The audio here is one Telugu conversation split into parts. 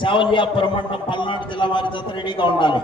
శావల్యాపురం మండలం పల్నాడు జిల్లా వారి జత రెడీగా ఉండాలి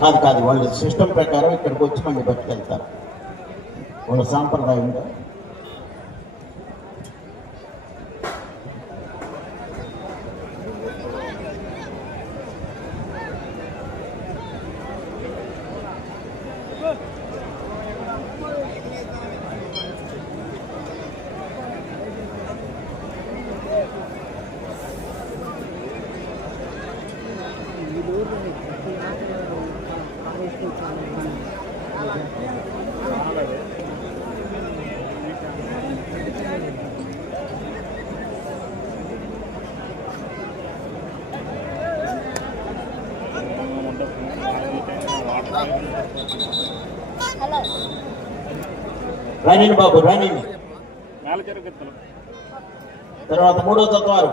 కాదు కాదు వాళ్ళ సిస్టమ్ ప్రకారం ఇక్కడికి వచ్చి మళ్ళీ పట్టుకెళ్తారు వాళ్ళ సాంప్రదాయంగా రాణిని బాబు రాణిని తర్వాత మూడో తత్వారు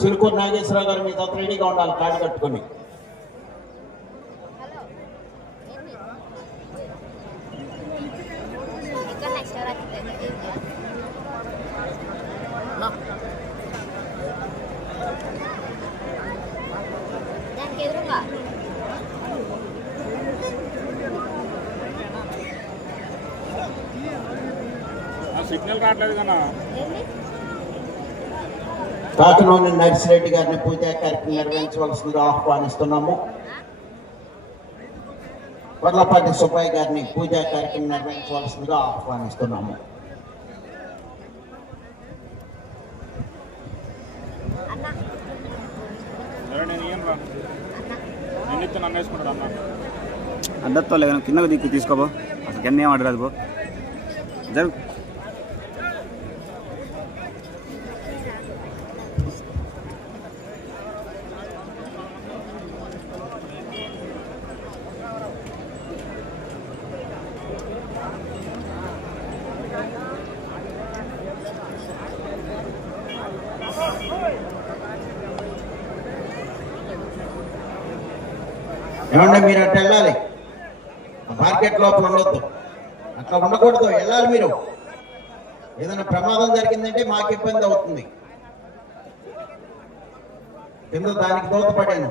సిరుకూరు నాగేశ్వరరావు గారు మీ జత రెడీగా ఉండాలి కాళ్ళు కట్టుకొని. కాకినోని నర్సిరెడ్డి గారిని పూజా కార్యక్రమం నిర్వహించవలసిందిగా ఆహ్వానిస్తున్నాము. కొర్లపాటి సుబ్బయ్య గారిని పూజా కార్యక్రమం నిర్వహించవలసిందిగా ఆహ్వానిస్తున్నాము. అందరితో లేదు కిందకు దిక్కు తీసుకోబో అసలు కింద ఏం ఆడరాదు బో జరుగు ఏమంటే మీరు అట్లా వెళ్ళాలి మార్కెట్ ఉండొద్దు అట్లా ఉండకూడదు. వెళ్ళాలి మీరు. ఏదైనా ప్రమాదం జరిగిందంటే మాకు ఇబ్బంది అవుతుంది. కింద దానికి దోతపడాను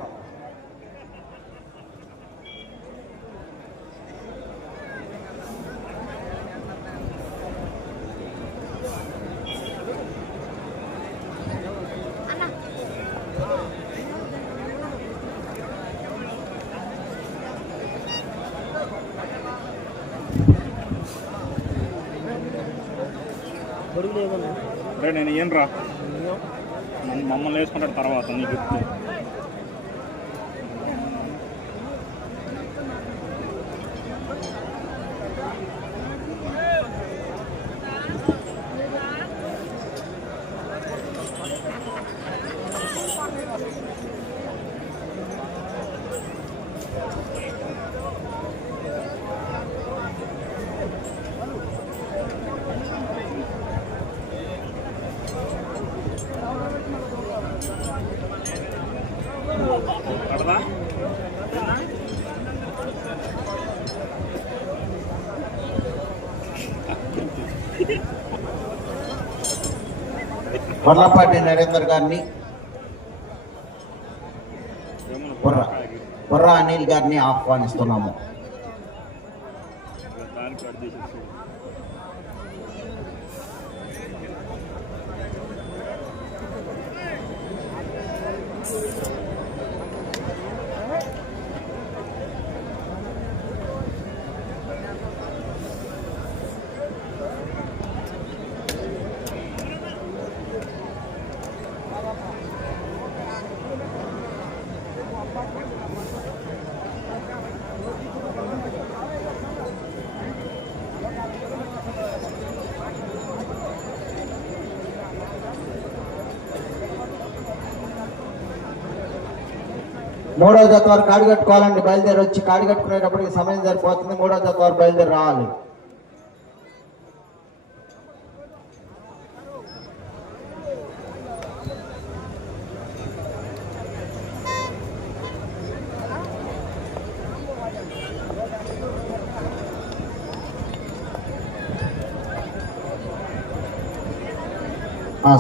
ఏం రా? మమ్మల్ని వేసుకుంటాడు తర్వాత నీకు ఇస్తే वर्लपाटि नरेंद्र गार बुरा अनील गार आह्वास्ना మూడో జత వారు కాడి కట్టుకోవాలండి బయలుదేరి వచ్చి కాడి కట్టుకునేటప్పటికి సమయం సరిపోతుంది మూడో జత వారు బయలుదేరి రావాలి.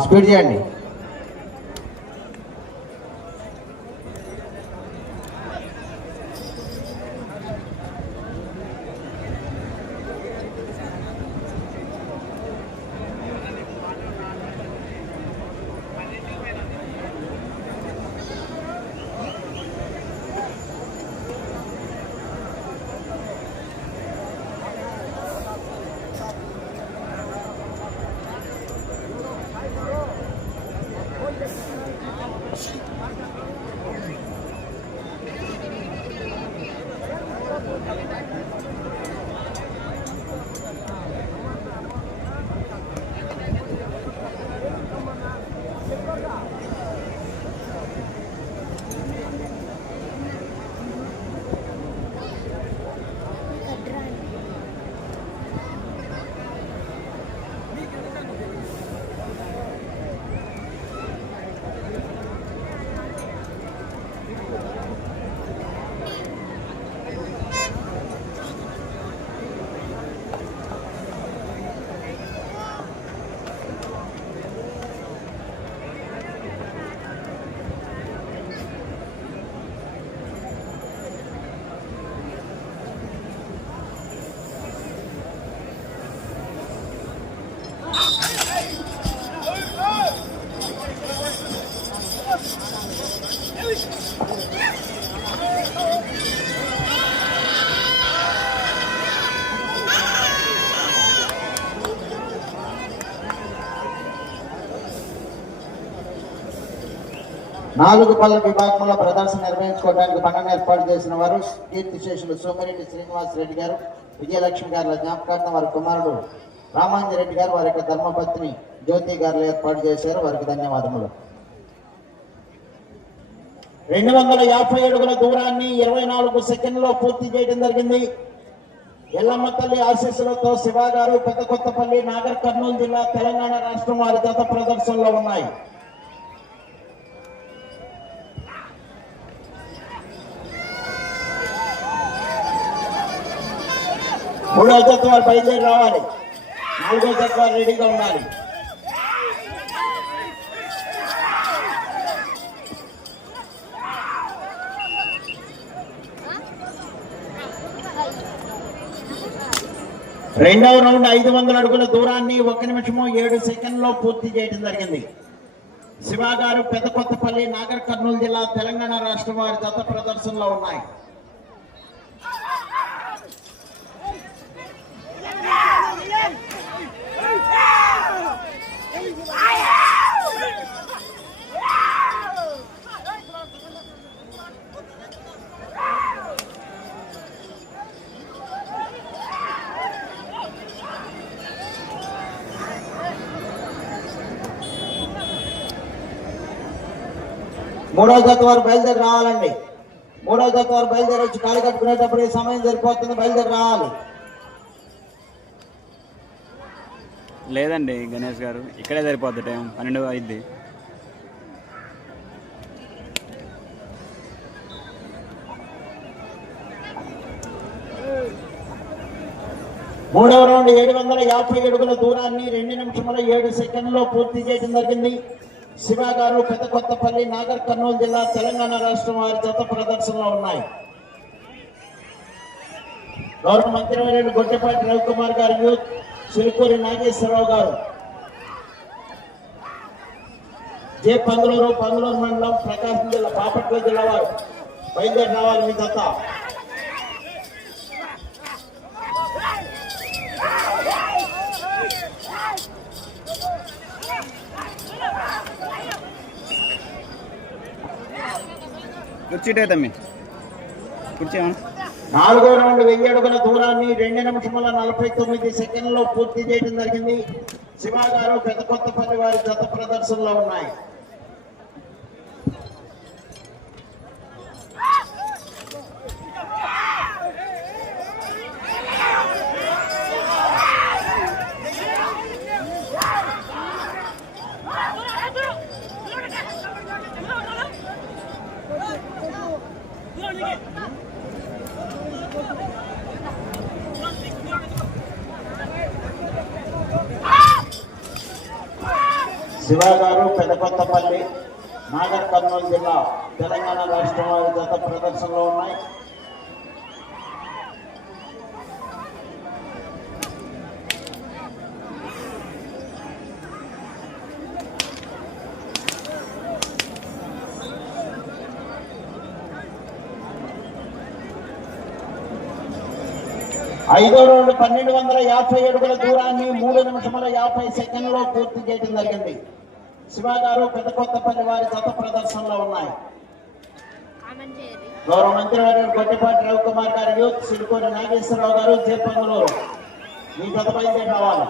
స్పీడ్ చేయండి. నాలుగు పళ్ళ విభాగంలో ప్రదర్శన నిర్వహించుకోవడానికి పనులను ఏర్పాటు చేసిన వారు కీర్తి శేషులు సోమిరెడ్డి శ్రీనివాస్ రెడ్డి గారు విజయలక్ష్మి గారి జ్ఞాపకార్థం వారి కుమారుడు రామాంజరెడ్డి గారు వారి యొక్క ధర్మపత్ని జ్యోతి గారు ఏర్పాటు చేశారు. వారికి ధన్యవాదములు. రెండు వందల యాభై అడుగుల దూరాన్ని ఇరవై నాలుగు సెకండ్లో పూర్తి చేయడం జరిగింది. ఎల్లమ్మ తల్లి ఆశీస్సులతో శివ గారు పెద్ద కొత్తపల్లి నాగర్ కర్నూలు జిల్లా తెలంగాణ రాష్ట్రం వారి గత ప్రదర్శనలో ఉన్నాయి. మూడో తత్వాలు వారు బయలుదేరి రావాలి. నాలుగో తత్వాలు వారు రెడీగా ఉండాలి. రెండవ రౌండ్ ఐదు వందల అడుగుల దూరాన్ని ఒక నిమిషము ఏడు సెకండ్లో పూర్తి చేయడం జరిగింది. శివ గారు పెద్ద కొత్తపల్లి నాగర్ కర్నూలు జిల్లా తెలంగాణ రాష్ట్రం వారి దత్త ప్రదర్శనలో ఉన్నాయి. మూడో జత వారు బయలుదేరి రావాలండి. మూడో జత వారు బయలుదేరి వచ్చి కాలు కట్టుకునేటప్పుడు ఈ సమయం సరిపోతుంది బయలుదేరి రావాలి. లేదండి గణేష్ గారు ఇక్కడే సరిపోద్ది టైం పన్నెండు అయింది. మూడవ రౌండ్ ఏడు వందల యాభై అడుగుల దూరాన్ని రెండు నిమిషముల ఏడు సెకండ్లో పూర్తి చేయడం జరిగింది. శివ గారు పెద్ద కొత్తపల్లి నాగర్ కర్నూలు జిల్లా తెలంగాణ రాష్ట్రం వారి జత ప్రదర్శనలో ఉన్నాయి. గౌరవ మంత్రివర్యులు గొడ్డపాటి రవికుమార్ గారు యూత్ చిలుకూరి నాగేశ్వరరావు గారు. జే పందులూరు పందులూరు మండలం ప్రకాశం జిల్లా బాపట్ల జిల్లా వారు. బయలుదేరి రావాలి మీ జత. కుర్చీటే తమ్మి. కుర్చీ నాలుగో రౌండ్ వెయ్యి అడుగుల దూరాన్ని రెండు నిమిషముల నలభై తొమ్మిది సెకండ్లో పూర్తి చేయడం జరిగింది. శివ గారు పెద్ద కొత్తపల్లి వారి జత ప్రదర్శనలో ఉన్నాయి. శివ గారు పెదకొత్తపల్లి నాగర్ కర్నూలు జిల్లా తెలంగాణ రాష్ట్రం వారి గత ప్రదర్శనలో ఉన్నాయి. ఐదో రౌండ్ పన్నెండు వందల యాభై అడుగుల దూరాన్ని మూడు నిమిషముల యాభై సెకండ్లో పూర్తి చేయడం జరిగింది. శివ గారు పెద్దకొత్తపల్లి వారి జత ప్రదర్శనలో ఉన్నాయి. గౌరవ మంత్రివర్యులు గొట్టిపాటి రవికుమార్ గారు యూత్ సిడుకోని నాగేశ్వరరావు గారు జేపంగులూరు. మీ జత బయలుదేరి రావాలి.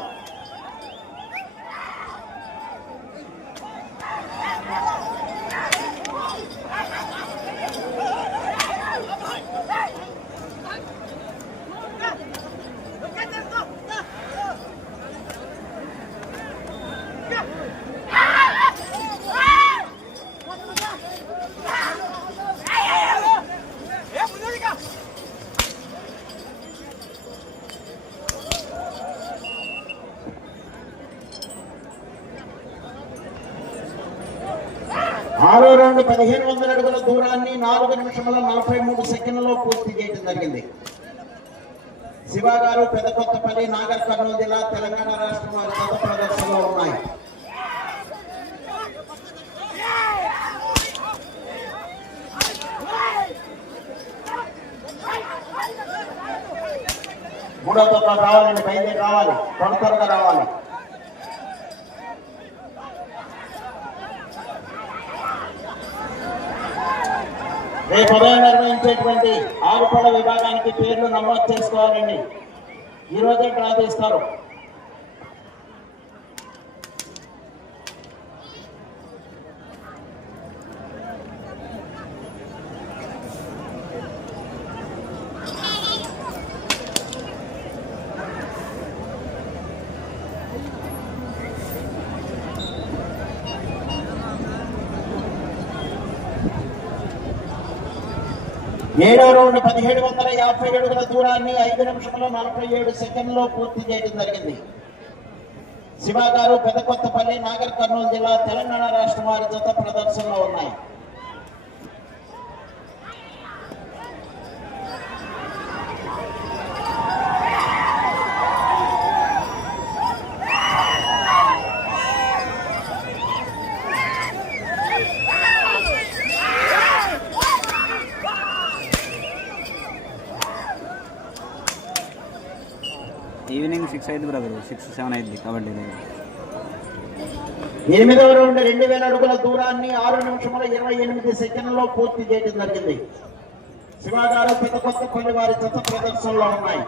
ఆరో పదిహేను వందల అడుగుల దూరాన్ని నాలుగు నిమిషముల నలభై మూడు సెకండ్లలో పూర్తి చేయడం జరిగింది. శివ గారు పెదకొత్తపల్లి నాగర్ కర్నూలు జిల్లా తెలంగాణ రాష్ట్రం వారి గత ప్రదర్శనలో ఉన్నాయి. మూడో తొక్క రావాలండి బయలుదేరి రావాలి త్వర త్వరగా రావాలి. రేపు ఉదయం నిర్వహించేటువంటి ఆరుపడ విభాగానికి పేర్లు నమోదు చేసుకోవాలండి. ఈ రోజే డ్రా పదిహేడు వందల యాభై అడుగుల దూరాన్ని ఐదు నిమిషంలో నలభై ఏడు సెకండ్లో పూర్తి చేయడం జరిగింది. శివ గారు పెదకొత్తపల్లి నాగర్ కర్నూలు జిల్లా తెలంగాణ రాష్ట్రం వారి జత ప్రదర్శనలో ఉన్నాయి. ఈవినింగ్ సిక్స్ సిక్స్ సెవెన్ అయింది కబడ్డీ ఎనిమిదవ రౌండ్ రెండు వేల అడుగుల దూరాన్ని ఆరు నిమిషముల ఇరవై ఎనిమిది సెకండ్లో పూర్తి చేయడం జరిగింది. పెద్ద కొత్త కొన్ని వారి చెత్త ప్రదర్శనలో ఉన్నాయి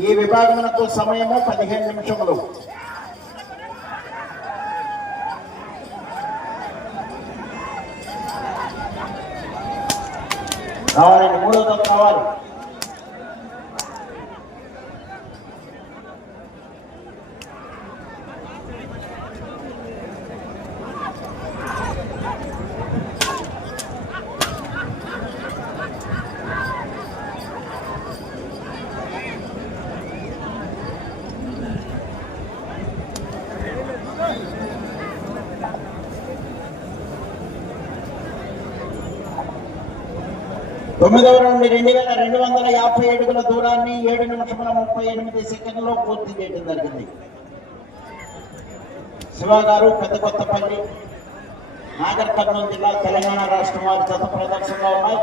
ఈ విభాగమునకు సమయము పదిహేను నిమిషములు తొమ్మిదవ రౌండ్ రెండు వేల రెండు వందల యాభై అడుగుల దూరాన్ని ఏడు నిమిషముల ముప్పై ఎనిమిది సెకండ్లో పూర్తి చేయడం జరిగింది. శివ గారు పెద్ద కొత్తపల్లి నాగర్ కర్నూలు జిల్లా తెలంగాణ రాష్ట్రం వారి జత ప్రదర్శనలో ఉన్నాయి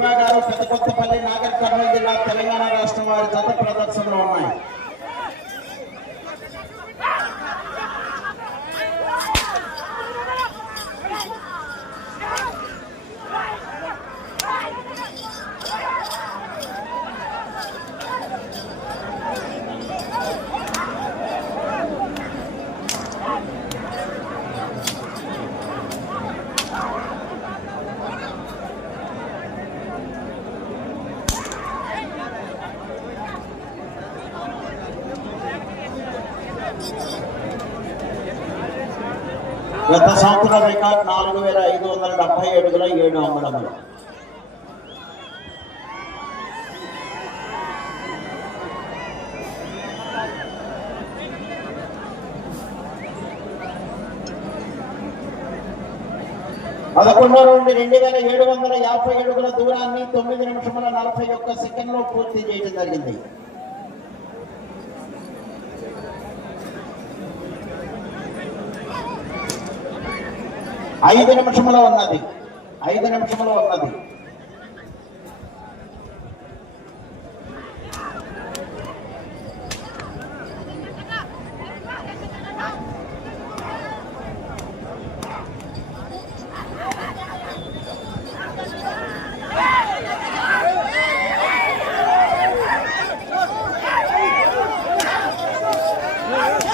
శివ గారు పెద్దకొత్తపల్లి నాగర్ కర్నూలు జిల్లా తెలంగాణ రాష్ట్రం వారి జత ప్రదర్శనలో ఉన్నాయి. గత సంవత్సరం రికార్డు నాలుగు వేల ఐదు వందల డెబ్బై ఏడుగుల ఏడు అంగుళములు. పదకొండో రౌండ్ రెండు వేల ఏడు వందల యాభై ఏడుగుల దూరాన్ని తొమ్మిది నిమిషముల నలభై ఒక్క సెకండ్లో పూర్తి చేయడం జరిగింది. ఐదు నిమిషంలో ఉన్నది. ఐదు నిమిషంలో ఉన్నది.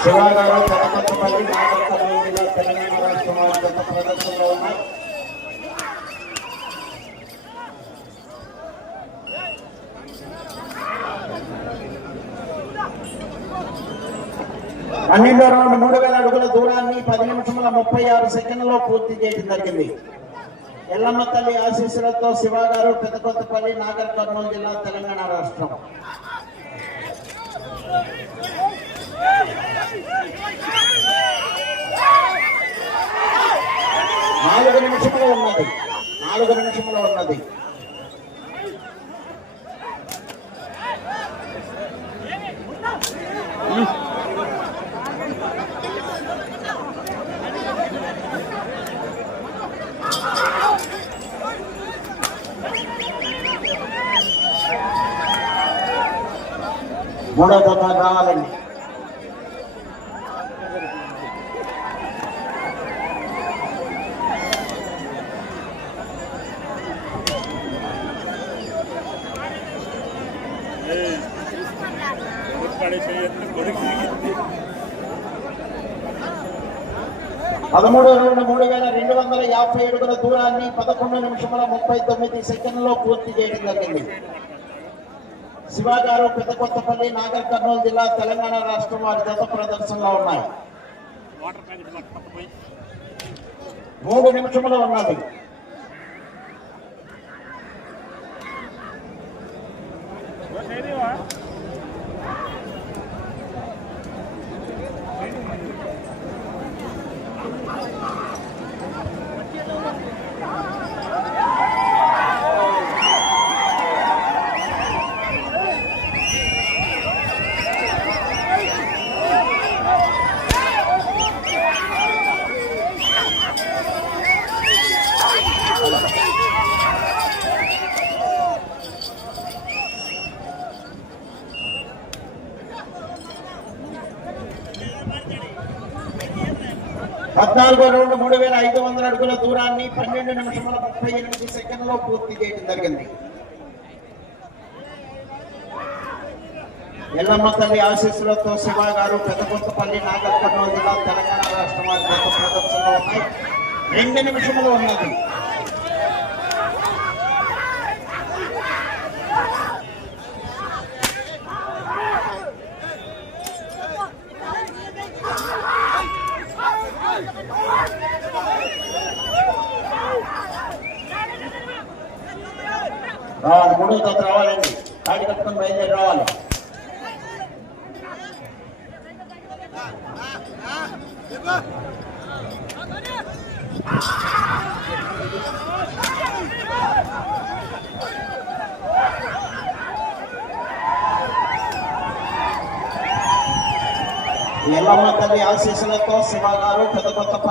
శివాగారు చదకొత్తపల్లి నాగర్కర్నూలు జిల్లా తెలంగాణ రాష్ట్రం వారి గత ప్రదర్శనలో ఉన్నాయి పన్నెండో మూడు వేల అడుగుల దూరాన్ని పది నిమిషముల ముప్పై ఆరు సెకండ్లో పూర్తి చేయడం జరిగింది. ఎల్లమ్మ తల్లి ఆశీస్సులతో శివ గారు పెద్దకొత్తపల్లి నాగర్ కర్నూలు జిల్లా తెలంగాణ రాష్ట్రం. నాలుగు నిమిషములు ఉన్నది. నాలుగు నిమిషములు ఉన్నది. మూడో దఫ పదమూడు రెండు మూడు వేల రెండు వందల యాభై అడుగుల దూరాన్ని పదకొండు నిమిషముల ముప్పై తొమ్మిది సెకండ్లో పూర్తి చేయడం జరిగింది. శివాగారు పెద్ద కొత్తపల్లి నాగర్ కర్నూలు జిల్లా తెలంగాణ రాష్ట్రం వారి జత ప్రదర్శనలో ఉన్నాయి. మూడు నిమిషములు ఉన్నది. ఏదేవా పద్నాలుగో రౌండ్ మూడు వేల ఐదు వందల అడుగుల దూరాన్ని పన్నెండు నిమిషముల ముప్పై ఎనిమిది సెకండ్లో పూర్తి చేయడం జరిగింది. ఎల్లమ్మ తల్లి ఆశీస్సులతో శివ గారు పెద్దకొత్తపల్లి నాగర్ కర్నూలు జిల్లా తెలంగాణ రాష్ట్రం వారి గత ప్రదర్శనలో ఉన్నాయి. రెండు నిమిషములు ఉన్నది రావాలి మూడో తొత్తు రావాలండి కాడి కట్టుకొని బయలుదేరి రావాలి ఎల్లమ్మ తల్లి ఆశీస్సులతో శివ గారు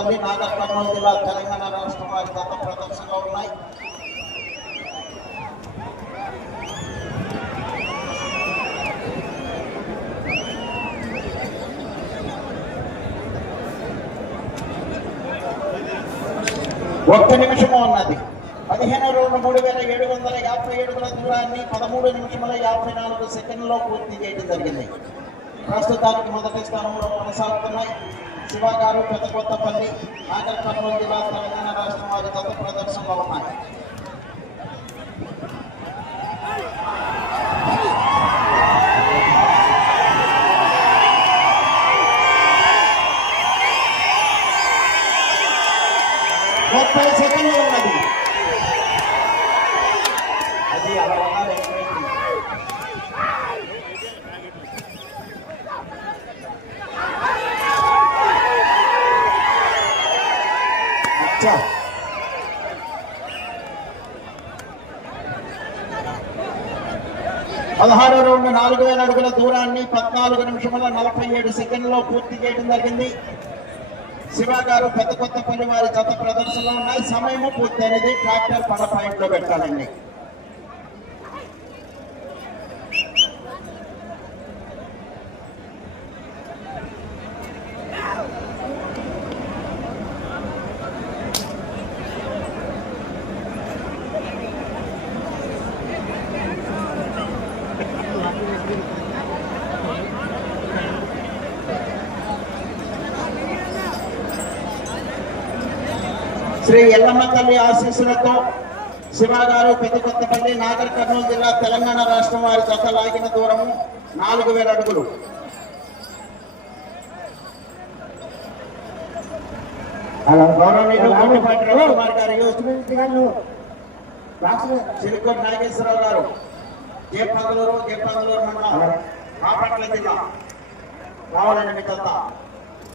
పెద్దకొత్తపల్లి నాగర్ జిల్లా తెలంగాణ రాష్ట్రం వారి గత ప్రదర్శనలో ఉన్నాయి. ఒక్క నిమిషము ఉన్నది. పదిహేను రెండు మూడు వేల ఏడు వందల యాభై ఏడుగుల దూరాన్ని పదమూడు నిమిషముల యాభై నాలుగు సెకండ్లో పూర్తి చేయడం జరిగింది. ప్రస్తుతానికి మొదటి స్థానంలో కొనసాగుతున్నాయి. శివ గారు పెద్ద కొత్తపల్లి నాగర్ కర్నూలు జిల్లా తెలంగాణ రాష్ట్రం వారి గత ప్రదర్శనలో ఉన్నాయి ముప్పై సెకండ్లు ఉన్నది అది అలా ఉండాలి ఎక్కువైంది. అచ్చా పదహారు రౌండ్ నాలుగు వేల అడుగుల దూరాన్ని పద్నాలుగు నిమిషముల నలభై ఏడు సెకండ్లో పూర్తి చేయడం జరిగింది. శివ గారు పెద్ద కొత్త పని వారి జత ప్రదర్శనలో ఉన్నాయి. సమయము పూర్తయినది. ట్రాక్టర్ పడ పాయింట్లో పెట్టాలండి. శ్రీ ఎల్లమ్మ తల్లి ఆశీస్సులతో శివ గారు పెద్దకొత్తపల్లి నాగర్ కర్నూలు జిల్లా తెలంగాణ రాష్ట్రం వారి జత లాగిన దూరము నాలుగు వేల అడుగులు. సిరికొండ నాగేశ్వరరావు గారు జేపంగలూరు జేపంగలూరు మండలం బాపట్ల జిల్లా కావాలండి మీ